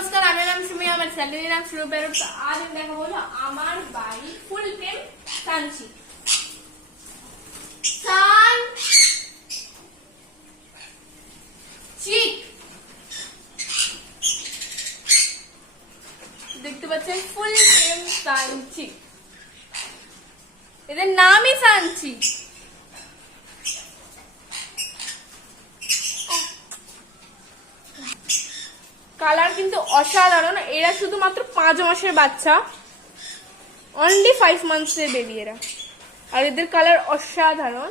নমস্কার, আমার নাম সুমি, আমার চ্যানেলের নাম শুরু বেরো। আজ আমি দেখাবো আমার বাড়ি ফুল নেম সানচি। দেখতে পাচ্ছেন ফুল নেম সানচি, এদের নামই সানচি। কালার কিন্তু অসাধারণ। এরা শুধুমাত্র 5 মাসের বাচ্চা, অনলি 5 মান্থসের বেবি এরা, আর এদের কালার অসাধারণ।